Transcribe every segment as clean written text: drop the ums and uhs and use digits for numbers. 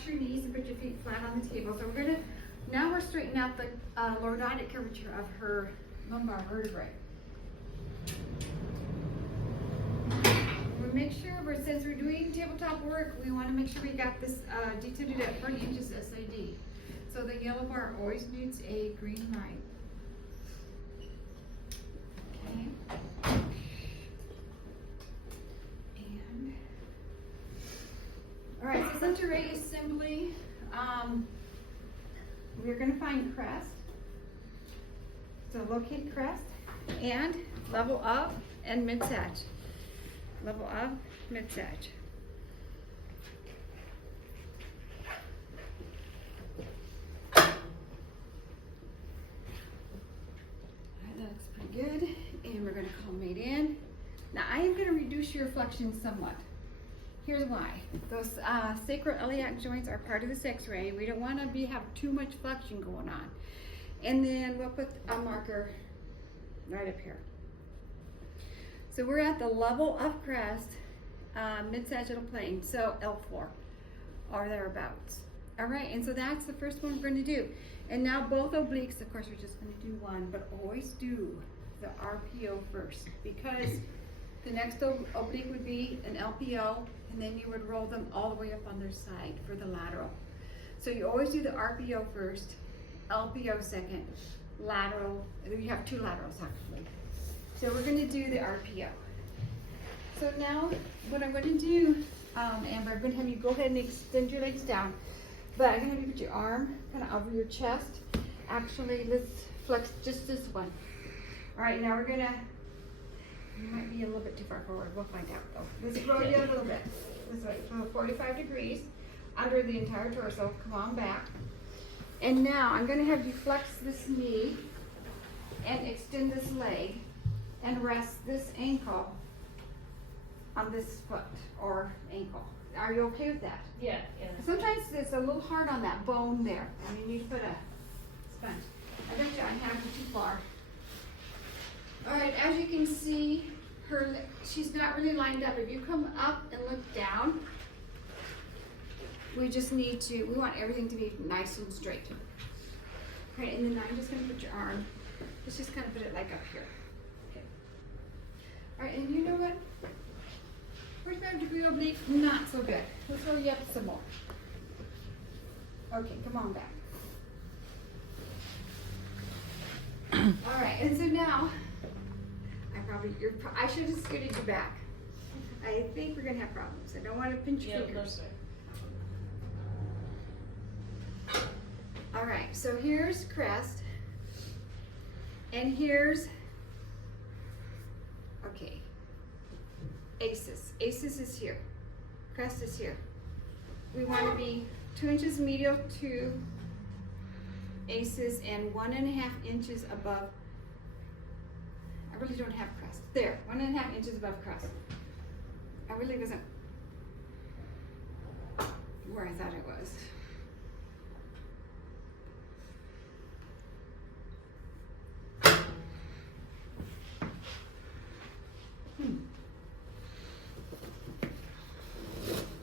flex your knees and put your feet flat on the table. So now we're straightening out the lordotic curvature of her lumbar vertebrae. We'll make sure, since we're doing tabletop work, we want to make sure we got this detailed at 40 inches SID. So the yellow bar always needs a green line. Okay. And all right, so center rate is simply we're going to find crest. So locate crest and level up and mid-sag. Level up, mid-sag. That looks pretty good. And we're going to culminate in. Now I am going to reduce your flexion somewhat. Here's why. Those sacroiliac joints are part of this x-ray. We don't want to have too much flexion going on. And then we'll put a marker right up here. So we're at the level of crest, mid-sagittal plane, so L4 or thereabouts. All right, and so that's the first one we're going to do. And now both obliques, of course, we're just going to do one, but always do the RPO first, because the next oblique would be an LPO, and then you would roll them all the way up on their side for the lateral. So you always do the RPO first, LPO second, lateral, and then you have two laterals actually. So we're going to do the RPO. So now what I'm going to do, Amber, I'm going to have you go ahead and extend your legs down, but I'm going to have you put your arm kind of over your chest. Actually, let's flex just this one. All right, now we're going to, you might be a little bit too far forward. We'll find out though. Let's roll you a little bit. This way, so 45 degrees under the entire torso. Come on back. And now I'm going to have you flex this knee and extend this leg and rest this ankle on this foot or ankle. Are you okay with that? Yeah. Sometimes it's a little hard on that bone there, and you need to put a sponge. I bet you I have you too far. All right, as you can see, she's not really lined up. If you come up and look down, we want everything to be nice and straight. Okay, and then I'm just going to put your arm, let's just kind of put it like up here. Okay. All right, and you know what? 45 degree oblique, not so good. Let's roll you up some more. Okay, come on back. All right, and so now, I should have scooted you back. I think we're going to have problems. I don't want to pinch your fingers. All right, so here's crest, and here's, okay, ACES. ACES is here, crest is here. We want to be 2 inches medial to ACES and 1.5 inches above, I really don't have crest. There, 1.5 inches above crest. I really wasn't where I thought it was.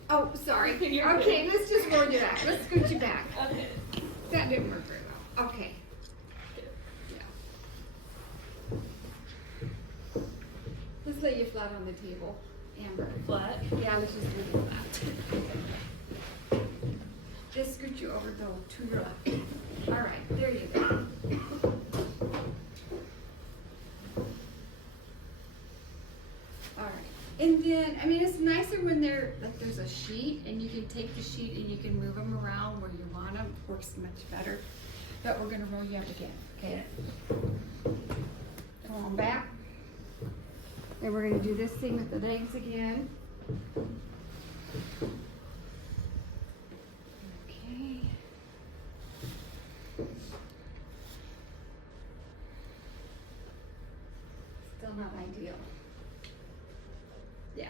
Oh, sorry. Okay, let's just roll you back. Let's scoot you back. Okay. That didn't work very well. Okay. Yeah. Let's lay you flat on the table, Amber. Flat? Yeah, let's just do it flat. Just scoot you over though to your left. All right, there you go. All right. And then, I mean, it's nicer when there's a sheet and you can take the sheet and you can move them around where you want them. It works much better. But we're going to roll you up again, okay? Come on back. And we're going to do this thing with the legs again. Okay. Still not ideal. Yeah.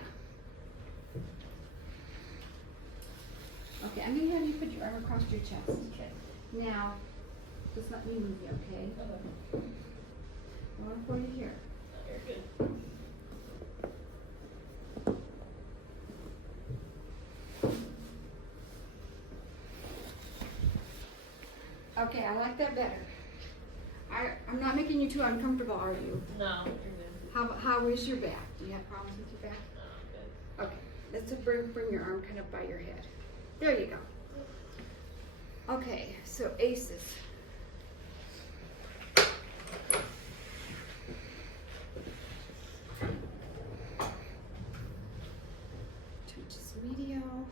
Okay, I'm going to have you put your arm across your chest. Okay. Now, just let me move you, okay? Okay. I want to pull you here. You're good. Okay, I like that better. I'm not making you too uncomfortable, are you? No, you're good. How is your back? Do you have problems with your back? No, I'm good. Okay, let's bring your arm kind of by your head. There you go. Okay, so ACEs. Tragus medial.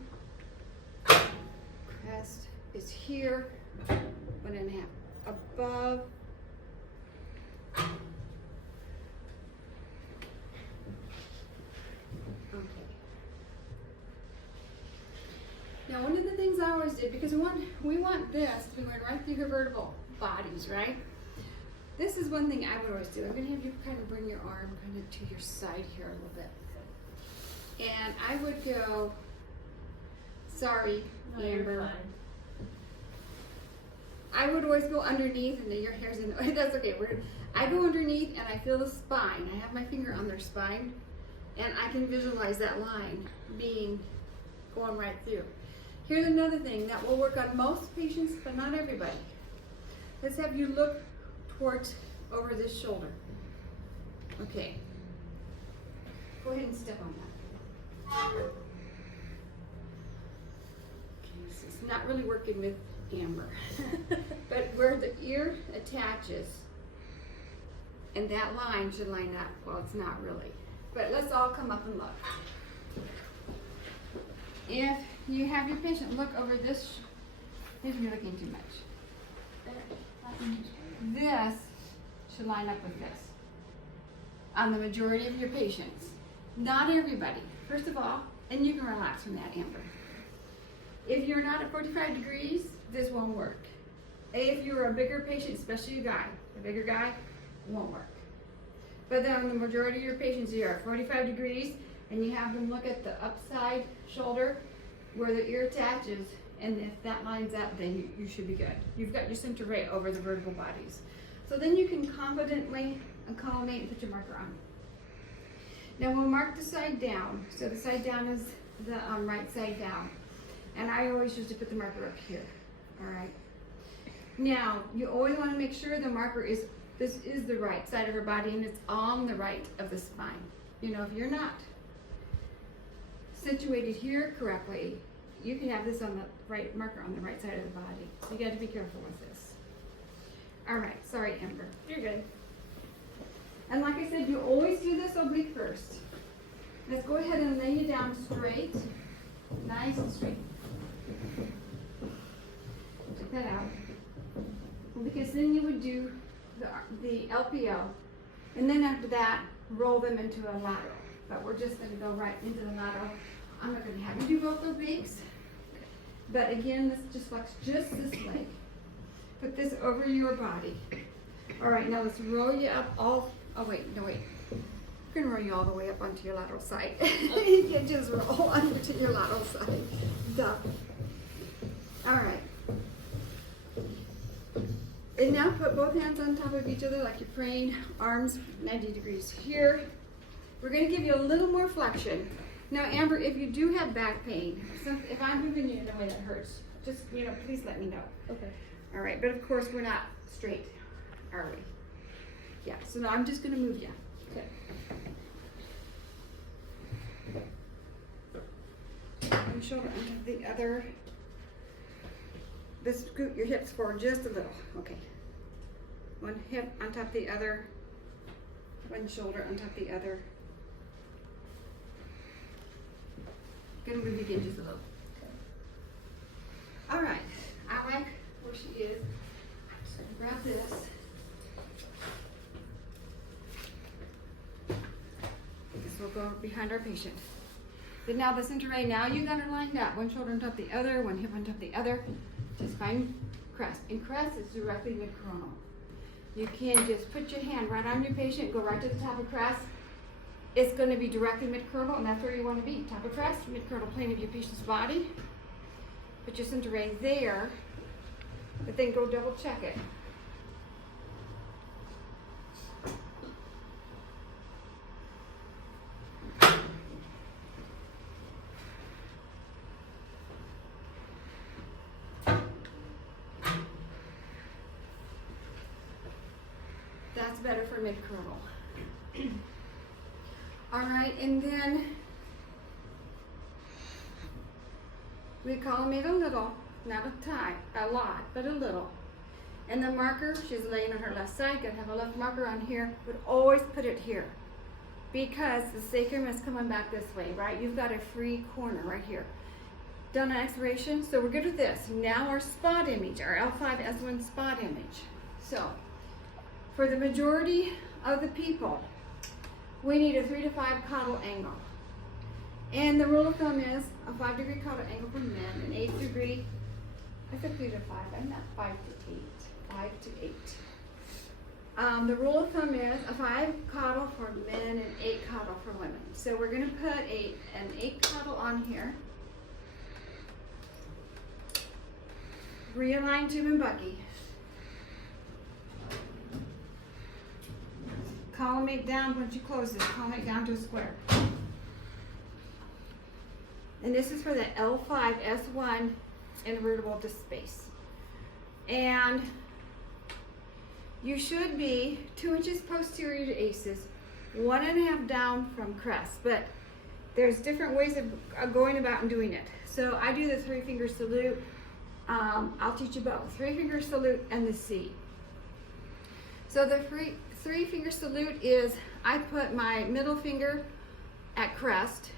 Crest is here. 1.5 above. Okay. Now, one of the things I always did, because we want this to be going right through your vertebral bodies, right? This is one thing I would always do. I'm going to have you kind of bring your arm kind of to your side here a little bit. And I would go, sorry, No, Amber. you're fine. I would always go underneath, and then your hair's in the way. That's okay. I go underneath, and I feel the spine. I have my finger on their spine, and I can visualize that line going right through. Here's another thing that will work on most patients, but not everybody. Let's have you look towards over this shoulder. Okay. Go ahead and step on that. Okay, so it's not really working with Amber. But where the ear attaches, and that line should line up. Well, it's not really. But let's all come up and look. If you have your patient look over this, if you're looking too much. This should line up with this on the majority of your patients. Not everybody, first of all, and you can relax from that, Amber. If you're not at 45 degrees, this won't work. If you're a bigger patient, especially a bigger guy, it won't work. But then on the majority of your patients, you are at 45 degrees, and you have them look at the upside shoulder where the ear attaches, and if that lines up, then you should be good. You've got your center right over the vertebral bodies. So then you can confidently collimate and put your marker on. Now we'll mark the side down. So the side down is the right side down. And I always used to put the marker up here. All right. Now, you always want to make sure the marker this is the right side of her body, and it's on the right of the spine. You know, if you're not situated here correctly, you can have this on the right marker on the right side of the body. So you got to be careful with this. All right, sorry, Amber. You're good. And like I said, you always do this oblique first. Let's go ahead and lay you down straight, nice and straight. Check that out. Because then you would do the LPO, and then after that, roll them into a lateral. But we're just going to go right into the lateral. I'm not going to have you do both obliques. But again, let's just flex just this leg. Put this over your body. All right, now let's roll you up all. Oh wait, no wait. We're gonna roll you all the way up onto your lateral side. You can just roll onto your lateral side. Duh. All right. And now put both hands on top of each other like you're praying. Arms 90 degrees here. We're gonna give you a little more flexion. Now, Amber, if you do have back pain, if I'm moving you in a way that hurts, just please let me know. Okay. All right, but of course we're not straight, are we? Yeah, so now I'm just gonna move you. Okay. One shoulder onto the other. Just scoot your hips forward just a little. Okay. One hip on top of the other. One shoulder on top of the other. Gonna move you again just a little. All right. I like where she is. So grab this. This will go behind our patient. But now the center right now, you got her lined up. One shoulder on top of the other, one hip on top of the other. Just find crest. And crest is directly mid-coronal. You can just put your hand right on your patient, go right to the top of crest. It's going to be directly mid-coronal, and that's where you want to be. Top of crest, mid-coronal plane of your patient's body. Put your center right there, but then go double check it. that's better for mid-coronal. All right, and then we column it a little, not a lot, but a little. And the marker, she's laying on her left side, gonna have a left marker on here, would always put it here because the sacrum is coming back this way, right? You've got a free corner right here. Done an expiration, so we're good with this. Now our spot image, our L5S1 spot image. So, for the majority of the people, we need a 3 to 5 caudal angle. And the rule of thumb is a 5-degree caudal angle for men, an 8-degree, I said 3 to 5, I'm not 5 to 8. 5 to 8. The rule of thumb is a 5 caudal for men and 8 caudal for women. So we're going to put an 8 caudal on here. Realign tube and bucky. Collimate down once you close this. Collimate down to a square. And this is for the L5S1 invertible disc space. And you should be 2 inches posterior to ACEs, 1.5 down from crest, but there's different ways of going about and doing it. So I do the 3-finger salute. I'll teach you both, 3-finger salute and the C. So the 3-finger salute is, I put my middle finger at crest,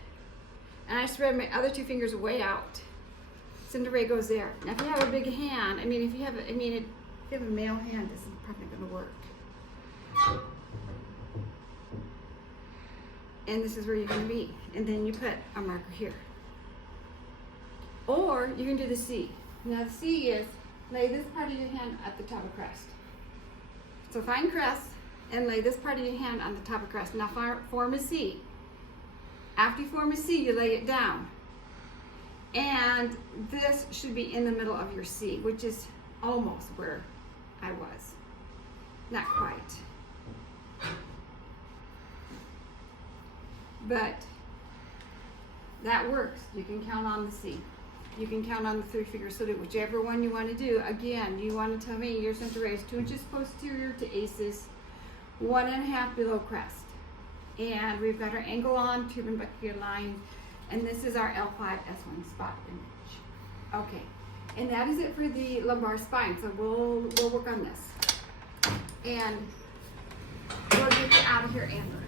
and I spread my other 2 fingers way out. Cinderay goes there. Now if you have a big hand, if you have a male hand, this is probably going to work. And this is where you're going to be. And then you put a marker here. Or you can do the C. Now the C is, lay this part of your hand at the top of crest. So find crest and lay this part of your hand on the top of crest. Now form a C. After you form a C, you lay it down. And this should be in the middle of your C, which is almost where I was. Not quite. But that works. You can count on the C. You can count on the 3-finger salute, whichever one you want to do. Again, you want to tell me your center ray is 2 inches posterior to ACEs, 1.5 below crest. And we've got our angle on, tube and bucky aligned, and this is our L5S1 spot image. Okay, and that is it for the lumbar spine. So we'll work on this, and we'll get you out of here, Amber.